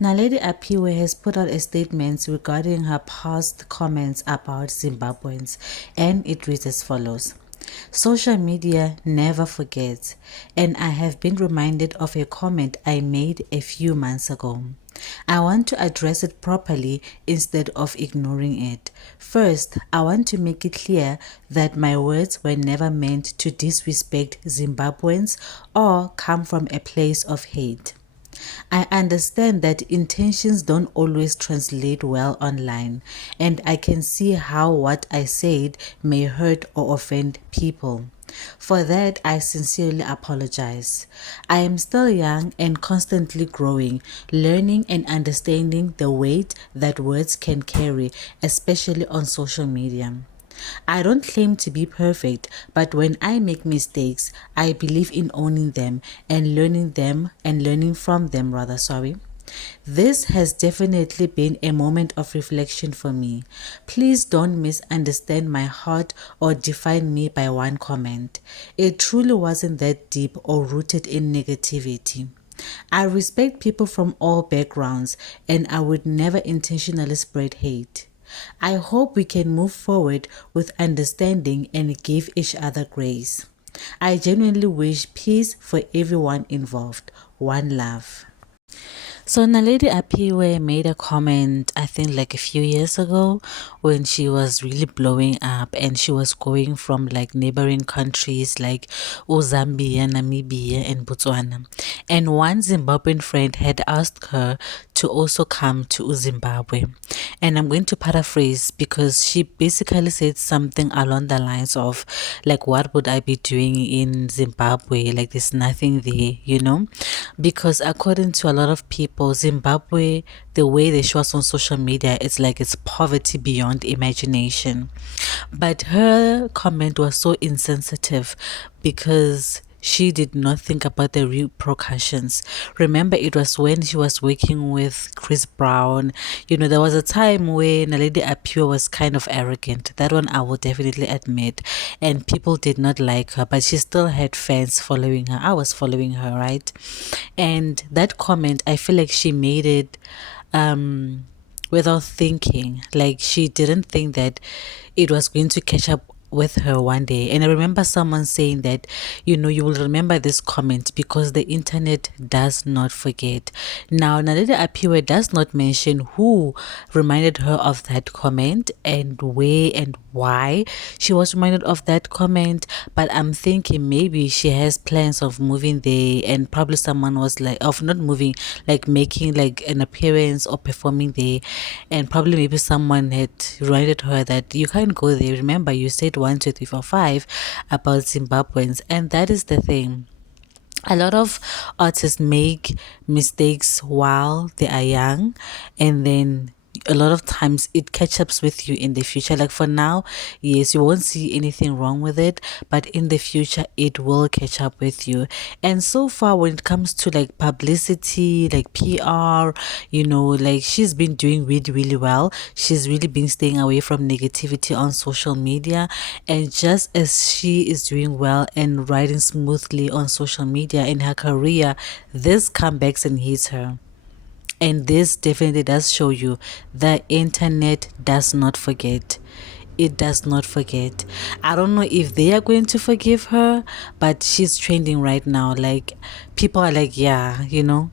Naledi Apiwe has put out a statement regarding her past comments about Zimbabweans, and it reads as follows. Social media never forgets, and I have been reminded of a comment I made a few months ago. I want to address it properly instead of ignoring it. First, I want to make it clear that my words were never meant to disrespect Zimbabweans or come from a place of hate. I understand that intentions don't always translate well online, and I can see how what I said may hurt or offend people. For that, I sincerely apologize. I am still young and constantly growing, learning and understanding the weight that words can carry, especially on social media. I don't claim to be perfect, but when I make mistakes, I believe in owning them and learning from them rather. This has definitely been a moment of reflection for me. Please don't misunderstand my heart or define me by one comment. It truly wasn't that deep or rooted in negativity. I respect people from all backgrounds, and I would never intentionally spread hate. I hope we can move forward with understanding and give each other grace. I genuinely wish peace for everyone involved. One love. So Naledi Apiwe made a comment, I think like a few years ago, when she was really blowing up and she was going from like neighboring countries like Zambia, Namibia, and Botswana. And one Zimbabwean friend had asked her to also come to Zimbabwe. And I'm going to paraphrase because she basically said something along the lines of like, what would I be doing in Zimbabwe? Like there's nothing there, you know? Because according to a lot of people, Zimbabwe, the way they show us on social media, it's like it's poverty beyond imagination. But her comment was so insensitive because she did not think about the repercussions. Remember, it was when she was working with Chris Brown. You know, there was a time when Naledi Apiwe was kind of arrogant. That one I will definitely admit. And people did not like her, but she still had fans following her. I was following her, right? And that comment, I feel like she made it without thinking. Like she didn't think that it was going to catch up with her one day. And I remember someone saying that, you know, you will remember this comment because the internet does not forget. Now, Naledi Apiwe does not mention who reminded her of that comment and where and why she was reminded of that comment, but I'm thinking maybe she has plans of moving there, and probably someone was like, of not moving, like making like an appearance or performing there, and probably maybe someone had reminded her that you can't go there. Remember, you said 1, 2, 3, 4, 5 about Zimbabweans, and that is the thing. A lot of artists make mistakes while they are young, and then a lot of times it catches up with you in the future. Like for now, yes, you won't see anything wrong with it, but in the future it will catch up with you. And so far, when it comes to like publicity, like PR, you know, like she's been doing really, really well. She's really been staying away from negativity on social media, and just as she is doing well and riding smoothly on social media in her career, this comebacks and hits her. And this definitely does show you the internet does not forget. It does not forget. I don't know if they are going to forgive her, but she's trending right now. Like, people are like, yeah, you know.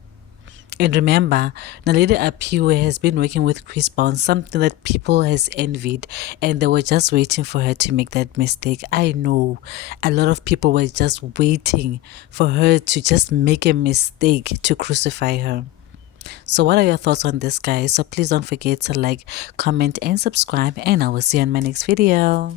And remember, Naledi Apiwe has been working with Chris Brown, something that people has envied, and they were just waiting for her to make that mistake. I know a lot of people were just waiting for her to just make a mistake to crucify her. So what are your thoughts on this, guys? So please don't forget to like, comment, and subscribe, and I will see you in my next video.